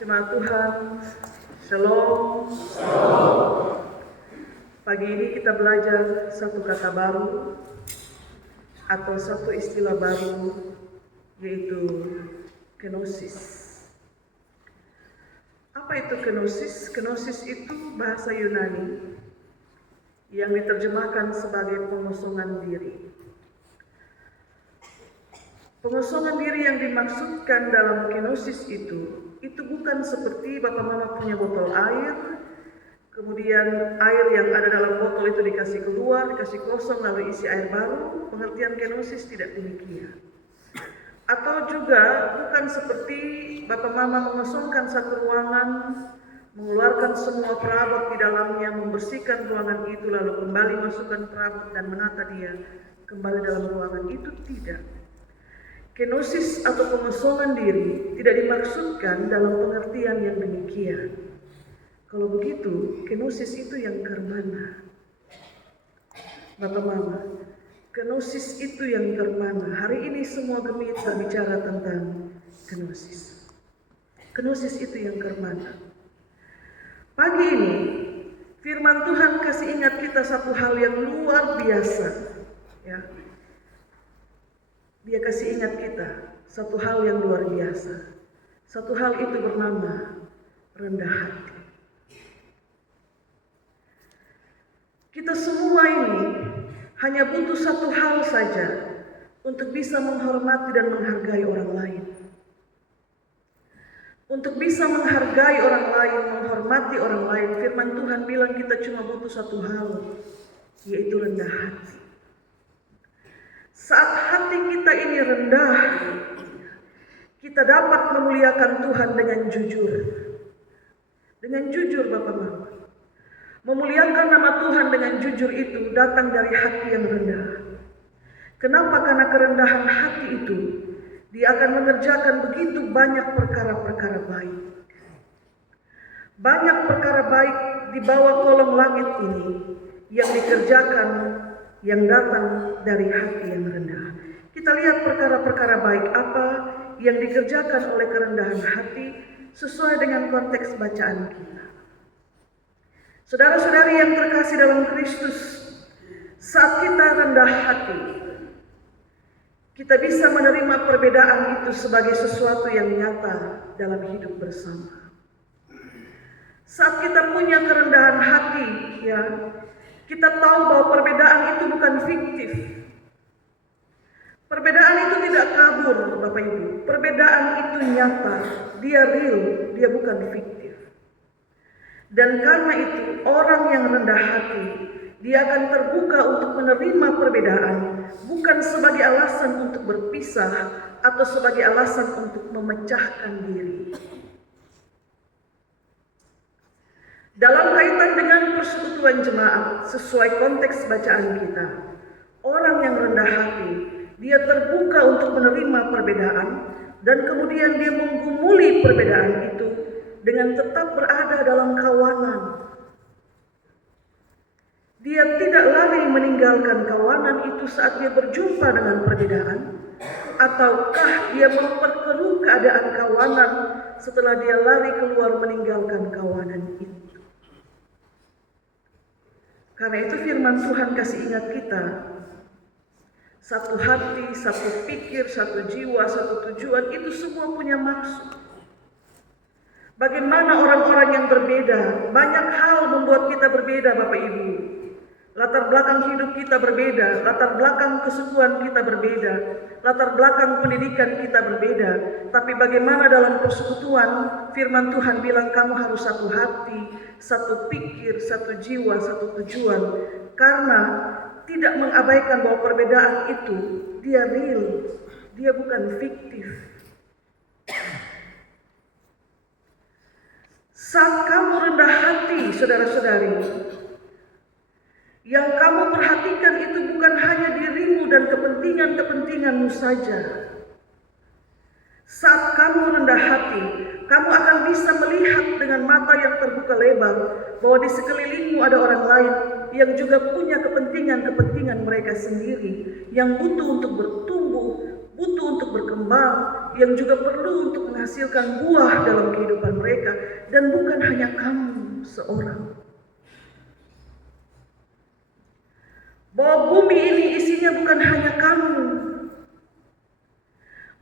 Jemaat Tuhan, Shalom. Pagi ini kita belajar satu kata baru atau satu istilah baru, yaitu kenosis. Apa itu kenosis? Kenosis itu bahasa Yunani yang diterjemahkan sebagai pengosongan diri. Pengosongan diri yang dimaksudkan dalam kenosis itu bukan seperti Bapak Mama punya botol air, kemudian air yang ada dalam botol itu dikasih keluar, dikasih kosong lalu isi air baru. Pengertian kenosis tidak demikian. Atau juga bukan seperti Bapak Mama mengosongkan satu ruangan, mengeluarkan semua perabot di dalamnya, membersihkan ruangan itu lalu kembali masukkan perabot dan menata dia kembali dalam ruangan itu. Tidak. Kenosis atau pengosongan diri tidak dimaksudkan dalam pengertian yang demikian. Kalau begitu, kenosis itu yang kemana? Bapak Mama, kenosis itu yang kemana? Hari ini semua gemit berbicara tentang kenosis. Kenosis itu yang kemana? Pagi ini, firman Tuhan kasih ingat kita satu hal yang luar biasa. Ya. Dia kasih ingat kita satu hal yang luar biasa. Satu hal itu bernama rendah hati. Kita semua ini hanya butuh satu hal saja untuk bisa menghormati dan menghargai orang lain. Untuk bisa menghargai orang lain, menghormati orang lain, firman Tuhan bilang kita cuma butuh satu hal, yaitu rendah hati. Saat hati kita ini rendah, kita dapat memuliakan Tuhan dengan jujur. Dengan jujur Bapak Mama. Memuliakan nama Tuhan dengan jujur itu datang dari hati yang rendah. Kenapa? Karena kerendahan hati itu, dia akan mengerjakan begitu banyak perkara-perkara baik. Banyak perkara baik di bawah kolong langit ini yang dikerjakan, yang datang dari hati yang rendah. Kita lihat perkara-perkara baik apa yang dikerjakan oleh kerendahan hati sesuai dengan konteks bacaan kita. Saudara-saudari yang terkasih dalam Kristus, saat kita rendah hati, kita bisa menerima perbedaan itu sebagai sesuatu yang nyata dalam hidup bersama. Saat kita punya kerendahan hati, ya, kita tahu bahwa perbedaan itu bukan fiktif. Perbedaan itu tidak kabur, Bapak Ibu. Perbedaan itu nyata, dia real, dia bukan fiktif. Dan karena itu, orang yang rendah hati, dia akan terbuka untuk menerima perbedaan, bukan sebagai alasan untuk berpisah atau sebagai alasan untuk memecahkan diri. Dalam kaitan dengan persekutuan jemaat, sesuai konteks bacaan kita, orang yang rendah hati, dia terbuka untuk menerima perbedaan dan kemudian dia menggumuli perbedaan itu dengan tetap berada dalam kawanan. Dia tidak lari meninggalkan kawanan itu saat dia berjumpa dengan perbedaan, ataukah dia memperkeruh keadaan kawanan setelah dia lari keluar meninggalkan kawanan itu. Karena itu firman Tuhan kasih ingat kita, satu hati, satu pikir, satu jiwa, satu tujuan, itu semua punya maksud. Bagaimana orang-orang yang berbeda, banyak hal membuat kita berbeda Bapak Ibu. Latar belakang hidup kita berbeda, latar belakang kesukuan kita berbeda, latar belakang pendidikan kita berbeda. Tapi bagaimana dalam persekutuan, firman Tuhan bilang kamu harus satu hati, satu pikir, satu jiwa, satu tujuan. Karena tidak mengabaikan bahwa perbedaan itu, dia real, dia bukan fiktif. Saat kamu rendah hati, saudara-saudari, yang kamu perhatikan itu bukan hanya dirimu dan kepentingan-kepentinganmu saja. Saat kamu rendah hati, kamu akan bisa melihat dengan mata yang terbuka lebar bahwa di sekelilingmu ada orang lain yang juga punya kepentingan-kepentingan mereka sendiri, yang butuh untuk bertumbuh, butuh untuk berkembang, yang juga perlu untuk menghasilkan buah dalam kehidupan mereka. dan bukan hanya kamu seorang. Bahwa bumi ini isinya bukan hanya kamu.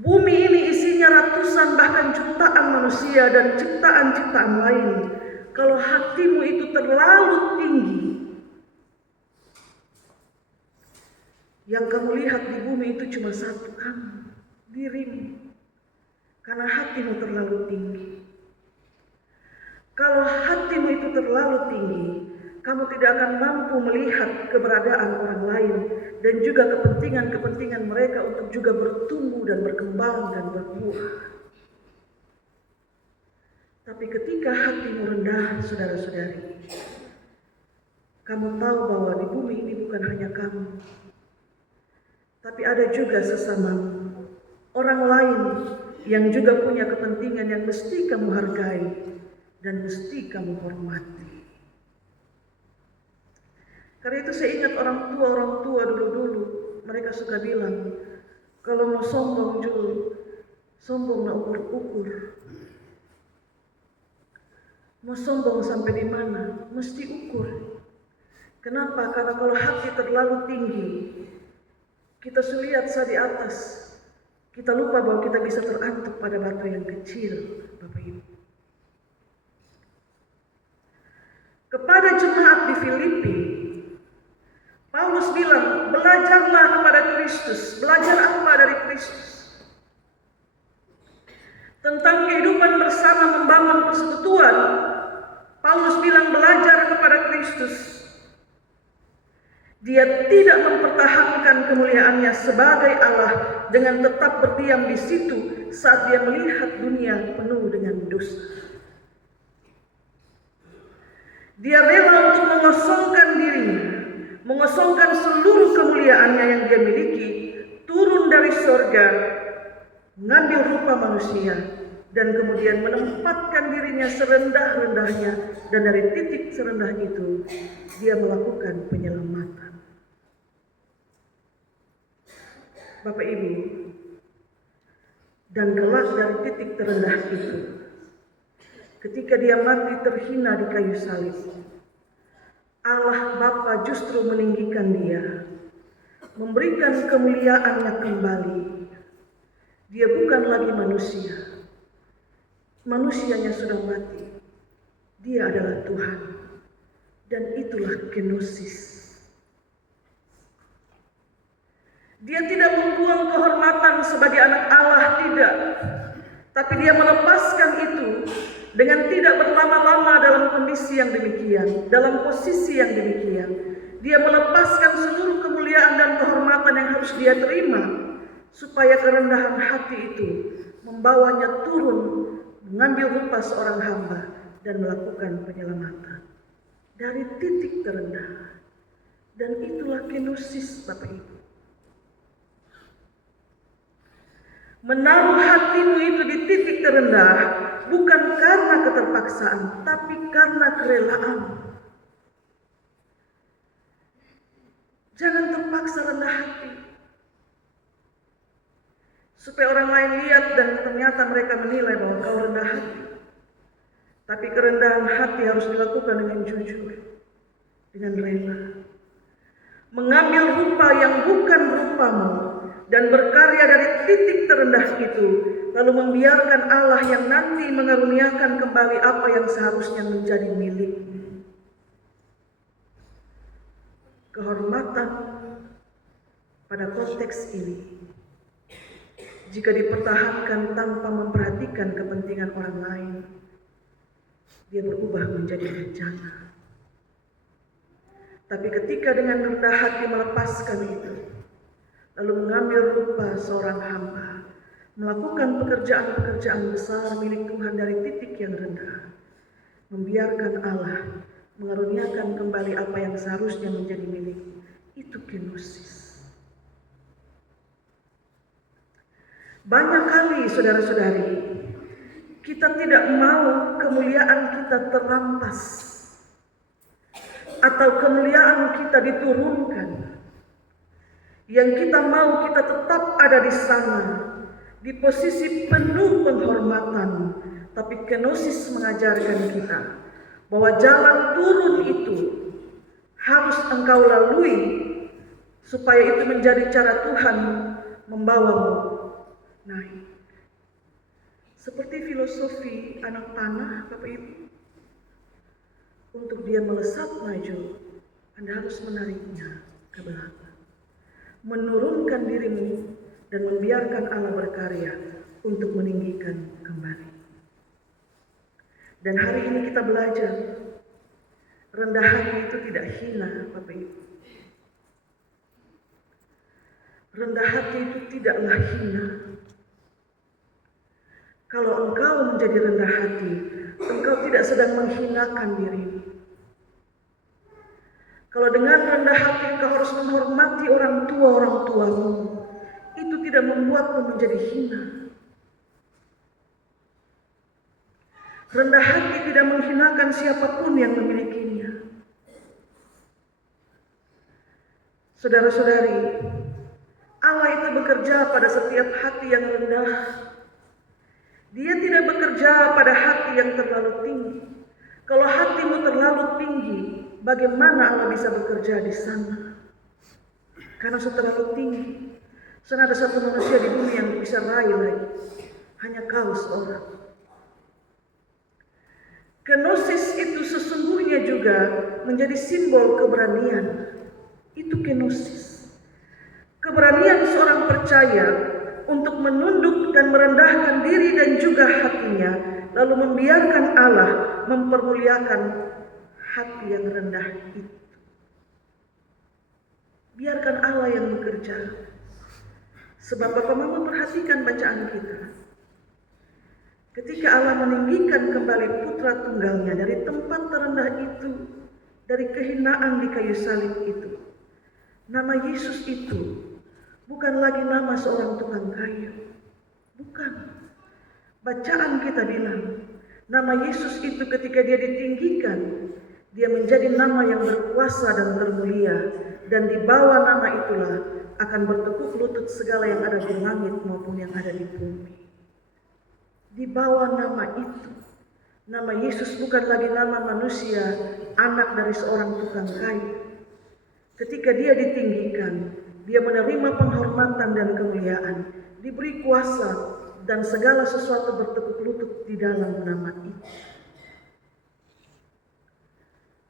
Bumi ini isinya ratusan bahkan jutaan manusia dan ciptaan-ciptaan lain. Kalau hatimu itu terlalu tinggi, yang kamu lihat di bumi itu cuma satu, kamu, dirimu. Karena hatimu terlalu tinggi. Kalau hatimu itu terlalu tinggi, kamu tidak akan mampu melihat keberadaan orang lain dan juga kepentingan-kepentingan mereka untuk juga bertumbuh dan berkembang dan berbuah. Tapi ketika hatimu rendah, saudara-saudari, kamu tahu bahwa di bumi ini bukan hanya kamu, tapi ada juga sesamamu, orang lain yang juga punya kepentingan yang mesti kamu hargai dan mesti kamu hormati. Karena itu saya ingat orang tua dulu-dulu, mereka suka bilang, kalau mau sombong Jul, sombong na ukur-ukur. Mau sombong sampai di mana? Mesti ukur. Kenapa? Karena kalau hati terlalu tinggi, kita sulihat di atas, kita lupa bahwa kita bisa terantuk pada batu yang kecil, Bapak Ibu. Kepada jemaat di Filipi, Paulus bilang, belajarlah kepada Kristus. Belajar apa dari Kristus? Tentang kehidupan bersama membangun persekutuan, Paulus bilang belajar kepada Kristus. Dia tidak mempertahankan kemuliaannya sebagai Allah dengan tetap berdiam di situ saat dia melihat dunia penuh dengan dosa. Dia rela untuk mengosongkan dirinya, mengosongkan seluruh kemuliaannya yang dia miliki, turun dari surga, mengambil rupa manusia, dan kemudian menempatkan dirinya serendah-rendahnya, dan dari titik serendah itu, dia melakukan penyelamatan. Bapak Ibu, dan kelak dari titik terendah itu, ketika dia mati terhina di kayu salib, Allah Bapa justru meninggikan dia, memberikan kemuliaannya kembali. Dia bukan lagi manusia. Manusianya sudah mati. Dia adalah Tuhan. Dan itulah kenosis. Dia tidak membuang kehormatan sebagai anak Allah, tidak. Tapi dia melepaskan itu dengan tidak berlama-lama dalam kondisi yang demikian, dalam posisi yang demikian. Dia melepaskan seluruh kemuliaan dan kehormatan yang harus dia terima, supaya kerendahan hati itu membawanya turun, mengambil rupa seorang hamba dan melakukan penyelamatan dari titik terendah. Dan itulah kenosis, Bapak Ibu. Menaruh hatimu itu di titik terendah bukan karena keterpaksaan, tapi karena kerelaan. Jangan terpaksa rendah hati, supaya orang lain lihat dan ternyata mereka menilai bahwa kau rendah hati. Tapi kerendahan hati harus dilakukan dengan jujur, dengan rela. Mengambil rupa yang bukan rupamu dan berkarya dari titik terendah itu, lalu membiarkan Allah yang nanti mengaruniakan kembali apa yang seharusnya menjadi milikmu. Kehormatan pada konteks ini, jika dipertahankan tanpa memperhatikan kepentingan orang lain, dia berubah menjadi bencana. Tapi ketika dengan rendah hati melepaskan itu, lalu mengambil rupa seorang hamba, melakukan pekerjaan-pekerjaan besar milik Tuhan dari titik yang rendah, membiarkan Allah mengaruniakan kembali apa yang seharusnya menjadi milikmu, itu kenosis. Banyak kali, saudara-saudari, kita tidak mau kemuliaan kita terampas atau kemuliaan kita diturunkan. Yang kita mau kita tetap ada di sana, di posisi penuh penghormatan, tapi kenosis mengajarkan kita bahwa jalan turun itu harus engkau lalui supaya itu menjadi cara Tuhan membawamu naik. Seperti filosofi anak panah, Bapak Ibu. Untuk dia melesat maju, Anda harus menariknya ke belakang. Menurunkan dirimu dan membiarkan Allah berkarya untuk meninggikan kembali. Dan hari ini kita belajar, rendah hati itu tidak hina, Bapak Ibu. Rendah hati itu tidaklah hina. Kalau engkau menjadi rendah hati, engkau tidak sedang menghinakan dirimu. Kalau dengan rendah hati engkau harus menghormati orang tuamu, itu tidak membuatmu menjadi hina. Rendah hati tidak menghinakan siapapun yang memilikinya. Saudara-saudari, Allah itu bekerja pada setiap hati yang rendah. Dia tidak bekerja pada hati yang terlalu tinggi. Kalau hatimu terlalu tinggi, bagaimana Allah bisa bekerja di sana? Karena terlalu tinggi. Sana ada satu manusia di dunia yang bisa raih lagi. Hanya kau seorang. Kenosis itu sesungguhnya juga menjadi simbol keberanian. Itu kenosis. Keberanian seorang percaya untuk menunduk dan merendahkan diri dan juga hatinya, lalu membiarkan Allah mempermuliakan hati yang rendah itu. Biarkan Allah yang bekerja. Sebab Bapak Mama perhatikan bacaan kita. Ketika Allah meninggikan kembali putra tunggalnya dari tempat terendah itu, dari kehinaan di kayu salib itu, nama Yesus itu bukan lagi nama seorang tukang kayu. Bukan. Bacaan kita bilang, nama Yesus itu ketika dia ditinggikan, dia menjadi nama yang berkuasa dan termulia. Dan di bawah nama itulah akan bertekuk lutut segala yang ada di langit maupun yang ada di bumi. Di bawah nama itu, nama Yesus bukan lagi nama manusia, anak dari seorang tukang kayu. Ketika dia ditinggikan, dia menerima penghormatan dan kemuliaan, diberi kuasa, dan segala sesuatu bertekuk lutut di dalam nama itu.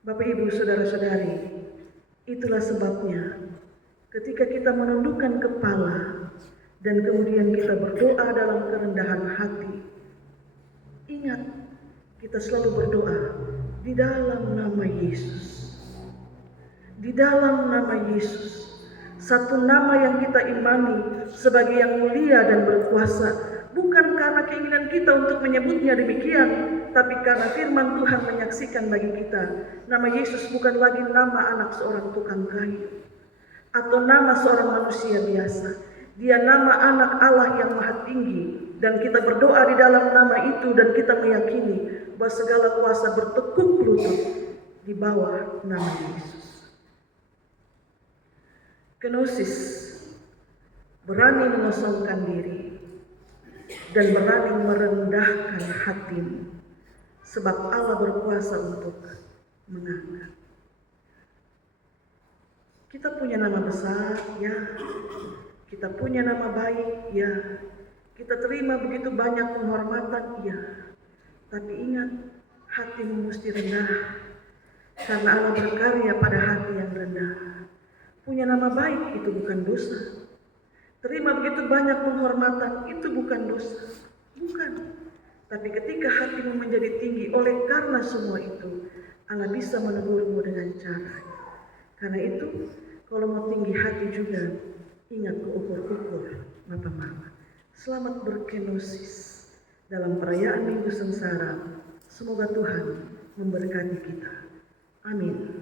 Bapak, Ibu, saudara-saudari, itulah sebabnya ketika kita menundukkan kepala dan kemudian kita berdoa dalam kerendahan hati, ingat, kita selalu berdoa di dalam nama Yesus. Di dalam nama Yesus, satu nama yang kita imani sebagai yang mulia dan berkuasa, bukan karena keinginan kita untuk menyebutnya demikian, tapi karena firman Tuhan menyaksikan bagi kita, nama Yesus bukan lagi nama anak seorang tukang kayu atau nama seorang manusia biasa. Dia nama anak Allah yang maha tinggi, dan kita berdoa di dalam nama itu dan kita meyakini bahwa segala kuasa bertekuk lutut di bawah nama Yesus. Kenosis berani mengosongkan diri dan berani merendahkan hatimu, sebab Allah berkuasa untuk mengangkat. Kita punya nama besar, ya. Kita punya nama baik, ya. Kita terima begitu banyak penghormatan, ya. Tapi ingat, hatimu mesti rendah, karena Allah berkarya pada hati yang rendah. Punya nama baik itu bukan dosa. Terima begitu banyak penghormatan itu bukan dosa. Bukan. Tapi ketika hatimu menjadi tinggi oleh karena semua itu, Allah bisa menegurmu dengan cara. Karena itu, kalau mau tinggi hati juga, ingat ukur-ukur Bapak Mama. Selamat berkenosis dalam perayaan Minggu Sengsara. Semoga Tuhan memberkati kita. Amin.